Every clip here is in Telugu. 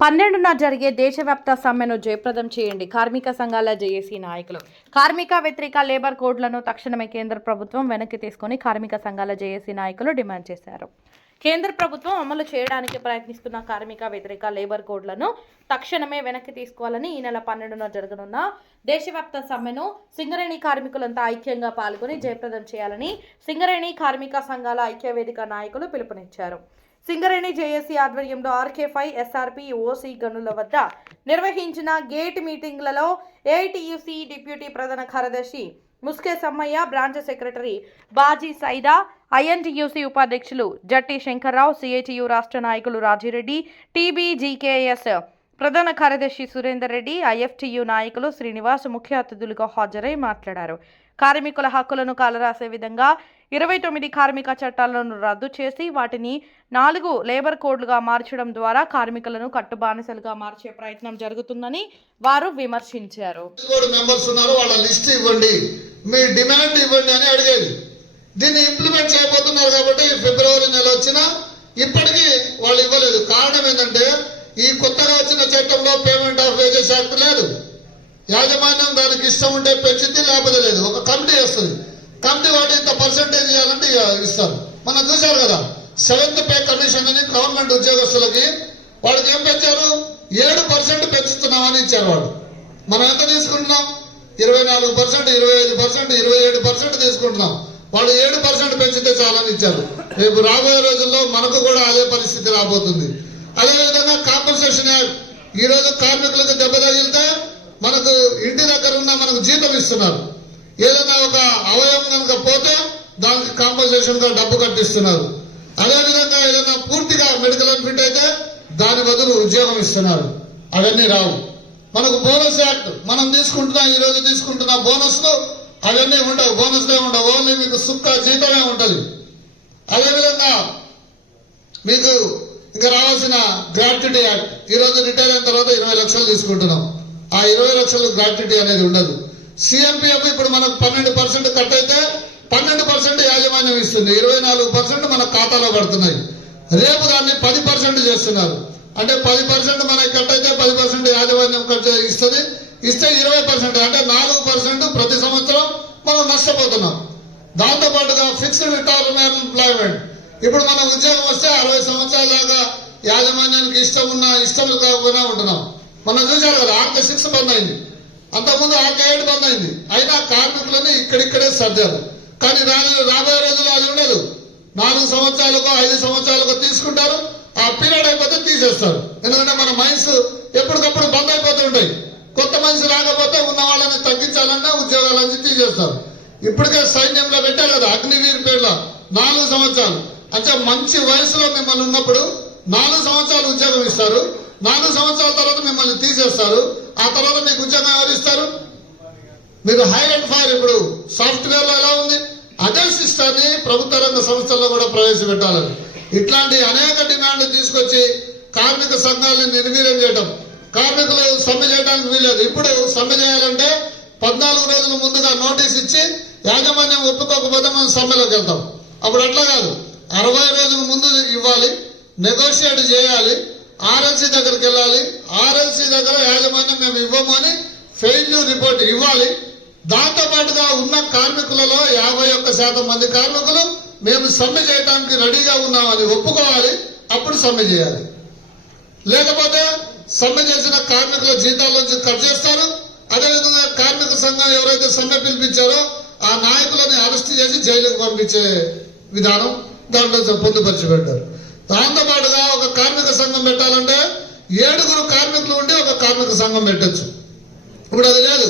12న జరిగే దేశవ్యాప్త సమ్మెను జయప్రదం చేయండి. కార్మిక సంఘాల జేఏసీ నాయకులు కార్మిక వ్యతిరేక లేబర్ కోడ్లను తక్షణమే కేంద్ర ప్రభుత్వం వెనక్కి తీసుకొని కార్మిక సంఘాల జేఏసీ నాయకులు డిమాండ్ చేశారు. కేంద్ర ప్రభుత్వం అమలు చేయడానికి ప్రయత్నిస్తున్న కార్మిక వ్యతిరేక లేబర్ కోడ్లను తక్షణమే వెనక్కి తీసుకోవాలని ఈ నెల 12న జరగనున్న దేశవ్యాప్త సమ్మెను సింగరేణి కార్మికులంతా ఐక్యంగా పాల్గొని జయప్రదం చేయాలని సింగరేణి కార్మిక సంఘాల ఐక్యవేదిక నాయకులు పిలుపునిచ్చారు. సింగరేణి జేఏసీ ఆధ్వర్యంలో RK5 SRP OC గనుల వద్ద నిర్వహించిన గేట్ మీటింగ్లలో ఏఐటీయూసీ డిప్యూటీ ప్రధాన కార్యదర్శి Muske Sammaiah, branch secretary Baji Saida, INTUC ఉపాధ్యక్షులు జట్టి శంకర్రావు, CITU రాష్ట్ర నాయకులు రాజిరెడ్డి, TBGKS ప్రధాన కార్యదర్శి సురేందర్ రెడ్డి, IFTU నాయకులు శ్రీనివాస్ ముఖ్య అతిథులుగా హాజరై మాట్లాడారు. కార్మికుల హక్కులను కాలరాసే విధంగా 29 కార్మిక చట్టాలను రద్దు చేసి వాటిని 4 లేబర్ కోడ్లుగా మార్చడం ద్వారా కార్మికులను కట్టుబానిసలుగా మార్చే ప్రయత్నం జరుగుతుందని వారు విమర్శించారు. వాళ్ళ లిస్ట్ ఇవ్వండి, మీ డిమాండ్ ఇవ్వండి అని అడిగేది. దీన్ని ఇంప్లిమెంట్ చేయబోతున్నారు కాబట్టి ఫిబ్రవరి నెల వచ్చినా ఇప్పటికీ వాళ్ళు ఇవ్వలేదు. కారణం ఏంటంటే ఈ కొత్తగా వచ్చిన చట్టంలో పేమెంట్ ఆఫ్ వేజెస్ యాక్ట్ లేదు. యాజమాన్యం దానికి ఇష్టం ఉంటే పెంచింది, లేకపోతే లేదు. ఒక కమిటీ వస్తుంది, కమిటీ వాటి ఇంత పర్సెంటేజ్ ఇవ్వాలంటే ఇస్తారు. మనం చూశారు కదా, 7th పే కమిషన్ అని గవర్నమెంట్ ఉద్యోగస్తులకి వాళ్ళకి ఏం పెంచారు, 7% పెంచుతున్నామని ఇచ్చారు. వాళ్ళు మనం ఎంత తీసుకుంటున్నాం, 24%, 25%, 27% తీసుకుంటున్నాం. వాళ్ళు 7% పెంచితే చాలని ఇచ్చారు. రేపు రాబోయే రోజుల్లో మనకు కూడా అదే పరిస్థితి రాబోతుంది. అదేవిధంగా కాంపన్సేషన్ యాక్ట్, ఈ రోజు కార్మికులకు దెబ్బ తగిలితే మనకు ఇంటి దగ్గర ఉన్న మనకు జీతం ఇస్తున్నారు. ఏదైనా ఒక అవయవం కనుక పోతే దానికి కాంపన్సేషన్ గా డబ్బు కట్టిస్తున్నారు. అదేవిధంగా ఏదైనా పూర్తిగా మెడికల్ అన్ఫిట్ అయితే దాని బదులు ఉద్యోగం ఇస్తున్నారు. అవన్నీ రావు. మనకు బోనస్ యాక్ట్, మనం తీసుకుంటున్నా ఈ రోజు తీసుకుంటున్న బోనస్లు అవన్నీ ఉండవు, బోనస్లే ఉండవు. ఓన్లీ మీకు సుక్క జీతమే ఉంటుంది. అదేవిధంగా మీకు ఇంకా రావాల్సిన గ్రాట్యుటీ యాక్ట్, ఈ రోజు రిటైర్ అయిన తర్వాత 20 లక్షలు తీసుకుంటున్నాం. ఆ 20 లక్షలు గ్రాట్యుటీ అనేది ఉండదు. CMPF ఇప్పుడు మనకు 12% కట్ అయితే 12% యాజమాన్యం ఇస్తుంది, 24% మన ఖాతాలో పడుతున్నాయి. రేపు దాన్ని 10% చేస్తున్నారు. అంటే 10% మనకి కట్ అయితే 10% యాజమాన్యం కట్ ఇస్తుంది. ఇస్తే 20% అంటే 4% ప్రతి సంవత్సరం మనం నష్టపోతున్నాం. దాంతో పాటుగా ఫిక్స్డ్ రిటైర్మెంట్ ఎంప్లాయ్మెంట్, ఇప్పుడు మన ఉద్యోగం వస్తే 60 సంవత్సరాల దాకా యాజమాన్యానికి ఇష్టం ఉన్నా ఇష్టం కాకపోయినా ఉంటున్నాం. మనం చూశారు కదా, RK6 బంద్ అయింది, అంతకుముందు RK8 బంద్ అయింది. అయినా కార్మికులని ఇక్కడిక్కడే సర్దారు. కానీ రాబోయే రోజుల్లో అది ఉండదు. 4 సంవత్సరాలకు 5 సంవత్సరాలకు తీసుకుంటారు. ఆ పీరియడ్ అయిపోతే తీసేస్తారు. ఎందుకంటే మన మైన్స్ ఎప్పటికప్పుడు బంద్ అయిపోతూ ఉంటాయి. కొత్త మనిషి రాకపోతే ఉన్న వాళ్ళని తగ్గించాలన్నా ఉద్యోగాలన్నీ తీసేస్తారు. ఇప్పటికే సైన్యంలో పెట్టారు కదా, అగ్నివీర్ పేర్ల 4 సంవత్సరాలు. అంటే మంచి వయసులో మిమ్మల్ని ఉన్నప్పుడు 4 సంవత్సరాలు ఉద్యోగం ఇస్తారు. 4 సంవత్సరాల తర్వాత మిమ్మల్ని తీసేస్తారు. ఆ తర్వాత మీకు ఉద్యోగం ఎవరు ఇస్తారు? మీరు హైర్ అండ్ ఫైర్ ఇప్పుడు సాఫ్ట్వేర్ లో ఎలా ఉంది, అదే సిస్టాన్ని ప్రభుత్వ రంగ సంస్థల్లో కూడా ప్రవేశపెట్టాలని ఇట్లాంటి అనేక డిమాండ్లు తీసుకొచ్చి కార్మిక సంఘాలను నిర్వీర్యం చేయడం, కార్మికులు సమ్మె చేయడానికి వీలేదు. ఇప్పుడు సమ్మె చేయాలంటే 14 రోజుల ముందుగా నోటీస్ ఇచ్చి యాజమాన్యం ఒప్పుకోకపోతే మనం సమ్మెలోకి వెళ్తాం. అప్పుడు అట్లా కాదు, 60 రోజుల ముందు ఇవ్వాలి, నెగోషియేట్ చేయాలి, RLC దగ్గరికి వెళ్ళాలి. RLC దగ్గర యాజమాన్యం మేము ఇవ్వము అని ఫెయిల్యూర్ రిపోర్ట్ ఇవ్వాలి. దాంతో పాటుగా ఉన్న కార్మికులలో 51% మంది కార్మికులు మేము సమ్మె చేయడానికి రెడీగా ఉన్నామని ఒప్పుకోవాలి. అప్పుడు సమ్మె చేయాలి. లేకపోతే సమ్మె చేసిన కార్మికుల జీతాల నుంచి కట్ చేస్తారు. అదేవిధంగా కార్మిక సంఘం ఎవరైతే సమ్మె పిలిపించారో ఆ నాయకులని అరెస్ట్ చేసి జైలుకు పంపించే విధానం దాంట్లో పొందుపరిచి పెట్టారు. దాంతో పాటుగా ఒక కార్మిక సంఘం పెట్టాలంటే 7 కార్మికులు ఉండి ఒక కార్మిక సంఘం పెట్టచ్చు. ఇప్పుడు అది లేదు.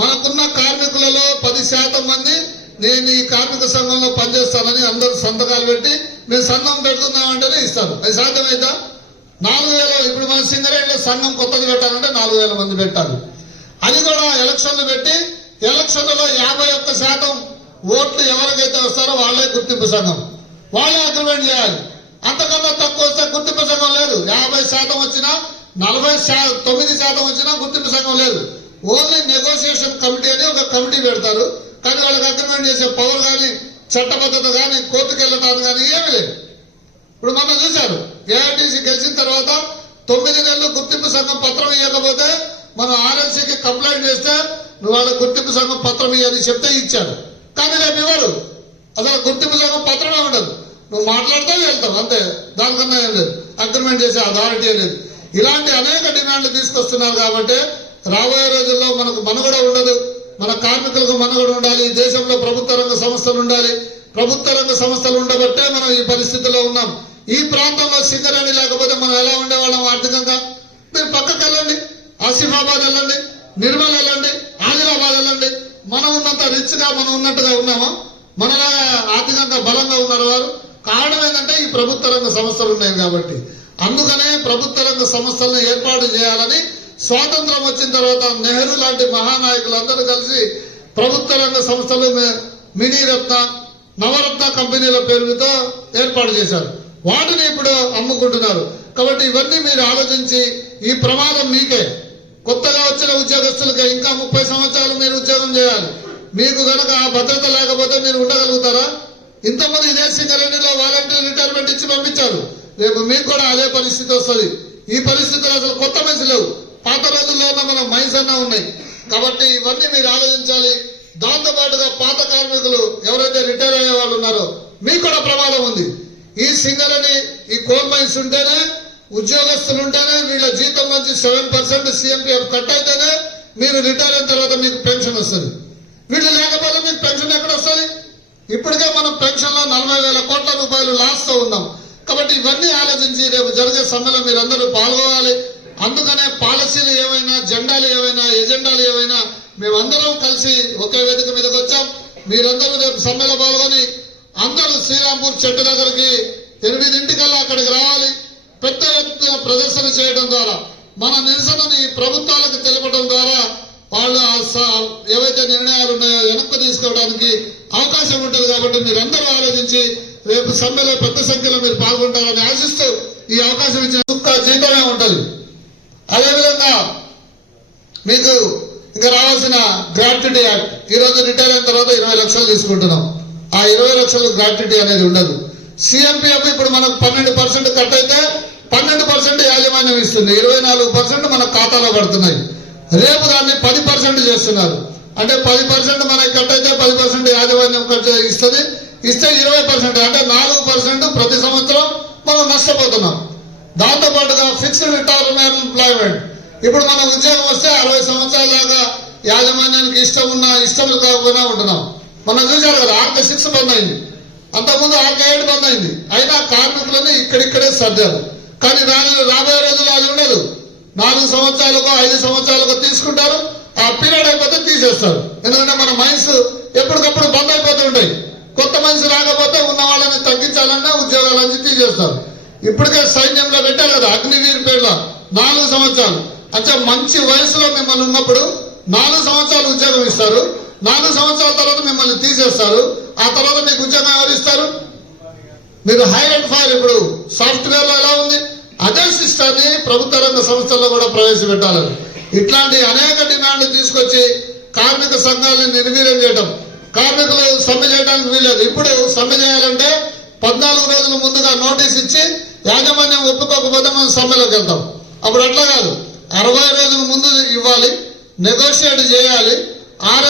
మనకున్న కార్మికులలో 10% మంది నేను ఈ కార్మిక సంఘంలో పనిచేస్తానని అందరూ సంతకాలు పెట్టి మేము సంఘం పెడుతున్నామంటేనే ఇస్తారు. అది సాధ్యమైందా? 4000 ఇప్పుడు మన సింగరేణిలో సంఘం కొత్తది పెట్టాలంటే 4000 మంది పెట్టాలి. అది కూడా ఎలక్షన్లు పెట్టి ఎలక్షన్లలో 51% ఓట్లు ఎవరికైతే వస్తారో వాళ్ళే గుర్తింపు సంఘం, వాళ్ళే అగ్రిమెంట్ చేయాలి. అంతకన్నా తక్కువ వస్తే గుర్తింపు సంఘం లేదు. 50% వచ్చినా 49% వచ్చినా గుర్తింపు సంఘం లేదు. ఓన్లీ నెగోషియేషన్ కమిటీ అని ఒక కమిటీ పెడతారు. కానీ వాళ్ళకి అగ్రిమెంట్ చేసే పవర్ కానీ చట్టబద్ధత కానీ కోర్టుకు వెళ్ళటం ఇప్పుడు మనం చూశారు ఏఐటీసీ గెలిచిన తర్వాత 9 నెలలు గుర్తింపు సంఘం పత్రం ఇవ్వకపోతే మనం ఆర్ఎన్సీకి కంప్లైంట్ చేస్తే నువ్వు వాళ్ళ గుర్తింపు సంఘం పత్రం ఇవ్వని చెప్తే ఇచ్చారు. కానీ రేపు ఇవ్వరు, అసలు గుర్తింపు సంఘం పత్రమే ఉండదు. నువ్వు మాట్లాడితే వెళ్తావు అంతే, దానికన్నా ఏం లేదు, అగ్రిమెంట్ చేసే అథారిటీ లేదు. ఇలాంటి అనేక డిమాండ్లు తీసుకొస్తున్నారు. కాబట్టి రాబోయే రోజుల్లో మనకు మనుగడ ఉండదు, మన కార్మికులకు మనుగడ ఉండాలి. ఈ దేశంలో ప్రభుత్వ రంగ సంస్థలు ఉండాలి. ప్రభుత్వ రంగ సంస్థలు ఉండబట్టే మనం ఈ పరిస్థితిలో ఉన్నాం. ఈ ప్రాంతంలో సింగరేణి లేకపోతే మనం ఎలా ఉండేవాళ్ళం ఆర్థికంగా? మీరు పక్కకి వెళ్ళండి, ఆసిఫాబాద్ వెళ్ళండి, నిర్మల్ వెళ్ళండి, ఆదిలాబాద్ వెళ్ళండి. మనం ఉన్నంత రిచ్ గా మనం ఉన్నట్టుగా ఉన్నామా? మనలాగా ఆర్థికంగా బలంగా ఉన్నారు వారు. కారణం ఏంటంటే ఈ ప్రభుత్వ రంగ సంస్థలు ఉన్నాయి కాబట్టి. అందుకనే ప్రభుత్వ రంగ సంస్థలను ఏర్పాటు చేయాలని స్వాతంత్రం వచ్చిన తర్వాత నెహ్రూ లాంటి మహానాయకులందరూ కలిసి ప్రభుత్వ రంగ సంస్థలు మినీరత్న, నవరత్న కంపెనీల పేరుతో ఏర్పాటు చేశారు. వాటిని ఇప్పుడు అమ్ముకుంటున్నారు. కాబట్టి ఇవన్నీ మీరు ఆలోచించి, ఈ ప్రమాదం మీకే, కొత్తగా వచ్చిన ఉద్యోగస్తులకే. ఇంకా 30 సంవత్సరాలు మీరు ఉద్యోగం చేయాలి. మీకు గనక ఆ భద్రత లేకపోతే మీరు ఉండగలుగుతారా? ఇంతమంది ఇదే సింగరేణిలో వాలంటీర్ రిటైర్మెంట్ ఇచ్చి పంపించారు. రేపు మీకు కూడా అదే పరిస్థితి వస్తుంది. ఈ పరిస్థితులు అసలు కొత్త మైన్స్ లేవు, పాత రోజుల్లో ఉన్న మన మైన్స్ అన్నా ఉన్నాయి. కాబట్టి ఇవన్నీ మీరు ఆలోచించాలి. దాంతో పాటుగా పాత కార్మికులు ఎవరైతే రిటైర్ అయ్యే వాళ్ళు ఉన్నారో మీకు కూడా ప్రమాదం ఉంది. ఈ సింగరేణి, ఈ కోల్ మైన్స్ ఉంటేనే, ఉద్యోగస్తులు ఉంటేనే వీళ్ళ జీతం నుంచి 7% సిఎంపీఎఫ్ కట్ అయితేనే మీరు రిటైర్ అయిన తర్వాత మీకు పెన్షన్ వస్తుంది. వీళ్ళు లేకపోతే మీకు పెన్షన్ ఎక్కడ వస్తుంది? ఇప్పటికే మనం పెన్షన్ లో 40,000 కోట్ల రూపాయలు లాస్ తో ఉన్నాం. కాబట్టి ఇవన్నీ ఆలోచించి రేపు జరిగే సమ్మెలో మీరందరూ పాల్గొనాలి. అందుకనే పాలసీలు ఏమైనా, జెండాలు ఏమైనా, ఎజెండాలు ఏమైనా మేమందరం కలిసి ఒకే వేదిక మీదకి వచ్చాం. మీరందరూ రేపు సమ్మెలో పాల్గొని అందరూ శ్రీరాంపూర్ చెట్టు దగ్గరికి 8 అక్కడికి రావాలి. పెద్ద ఎత్తున ప్రదర్శన చేయడం ద్వారా, మన నిరసనని ప్రభుత్వాలకు తెలపడం ద్వారా వాళ్ళు ఏవైతే నిర్ణయాలు ఉన్నాయో వెనక్కు తీసుకోవడానికి అవకాశం ఉంటుంది. కాబట్టి మీరందరూ ఆలోచించి రేపు సమ్మెలో పెద్ద సంఖ్యలో మీరు పాల్గొంటారని ఆశిస్తూ ఈ అవకాశం ఇచ్చిన సుక్క జీతమే ఉంటుంది. అదేవిధంగా మీకు ఇంకా రావాల్సిన గ్రాట్యుటీ యాక్ట్, ఈ రోజు రిటైర్ అయిన తర్వాత 20 లక్షలు తీసుకుంటున్నాం. ఆ 20 లక్షలు గ్రాట్యుటీ అనేది ఉండదు. సిఎంపీఎఫ్ ఇప్పుడు మనకు 12% కట్ అయితే 12% యాజమాన్యం ఇస్తుంది, 24% మన ఖాతాలో పడుతున్నాయి. రేపు దాన్ని 10% చేస్తున్నారు. అంటే 10% మనకి కట్ అయితే 10% యాజమాన్యం కట్ ఇస్తుంది. ఇస్తే 20%, అంటే 4% ప్రతి సంవత్సరం మనం నష్టపోతున్నాం. దాంతో పాటుగా ఫిక్స్డ్ రిటైర్మెంట్ ఎంప్లాయ్మెంట్, ఇప్పుడు మన ఉద్యోగం వస్తే 60 సంవత్సరాల దాకా యాజమాన్యానికి ఇష్టం ఉన్నా ఇష్టం కాకపోయినా ఉంటున్నాం. మనం చూశారు కదా, RK6 బంద్ అయింది, అంతకుముందు RK8 బంద్ అయింది. అయినా కార్మికులని ఇక్కడిక్కడే సర్దారు. కానీ రాబోయే రోజుల్లో అది ఉండదు. 4 సంవత్సరాలకు 5 సంవత్సరాలకు తీసుకుంటారు, ఆ పీరియడ్ అయిపోతే తీసేస్తారు. ఎందుకంటే మన మైన్స్ ఎప్పటికప్పుడు బంద్ అయిపోతూ ఉంటాయి. కొత్త మైన్స్ రాకపోతే ఉన్న వాళ్ళని తగ్గించాలన్నా ఉద్యోగాల నుంచి తీసేస్తారు. ఇప్పటికే సైన్యంలో పెట్టారు కదా అగ్నివీర్ పేర్ల 4 సంవత్సరాలు. అంటే మంచి వయసులో మిమ్మల్ని ఉన్నప్పుడు 4 సంవత్సరాలు ఉద్యోగం ఇస్తారు, 4 సంవత్సరాల తర్వాత మిమ్మల్ని తీసేస్తారు. ఆ తర్వాత మీకు ఉద్యోగం ఎవరు ఇస్తారు? మీరు హైర్ అండ్ ఫైర్ ఇప్పుడు సాఫ్ట్వేర్ లో ఎలా ఉంది, అదే సిస్టాన్ని ప్రభుత్వ రంగ సంస్థల్లో కూడా ప్రవేశపెట్టాలని ఇట్లాంటి అనేక డిమాండ్లు తీసుకొచ్చి కార్మిక సంఘాలను నిర్వీర్యం చేయడం. కార్మికులు సమ్మె చేయడానికి వీలేదు. ఇప్పుడు సమ్మె చేయాలంటే 14 రోజుల ముందుగా నోటీస్ ఇచ్చి యాజమాన్యం ఒప్పుకోకపోతే మనం సమ్మెలోకి వెళ్తాం. అప్పుడు అట్లా కాదు, 60 రోజుల ముందు ఇవ్వాలి, నెగోషియేట్ చేయాలి.